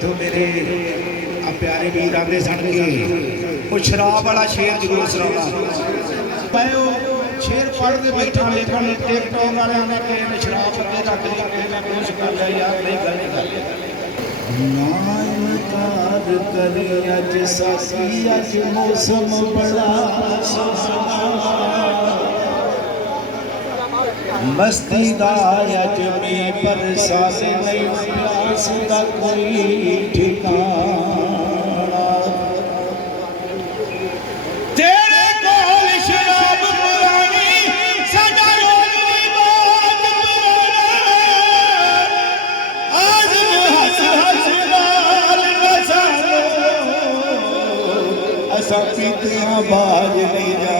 तो मेरे आ प्यारे वीर आते सन वो शराब वाला शेर जरूर सुना। मैं वो शेर पढ़ते बैठा लेकिन टिकटॉक वाले ने कहे ने शराब अगे रख ली मैं कुछ कर लिया यार नहीं गलत गल नाइनकार करे अज सासी अज मौसम बड़ा मस्ती दा अज में बरसात नहीं प्यास दा कोई ठिकाना तेरे कोल शराब पुरानी साडा रोज़ बात पुराना आज हंस हंस गाल नसालो असा पीतियां बाज नहीं जा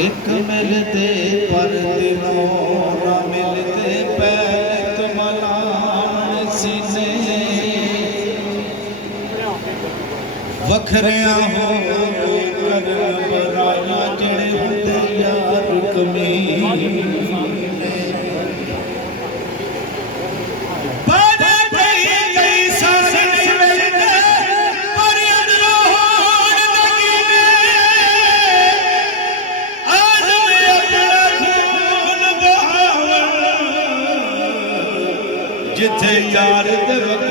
एक मिलते पर दिनों न मिलते पैत मलान सीने वखरिया हो कर बराया जड़े होते यार कमी जिथे यार दे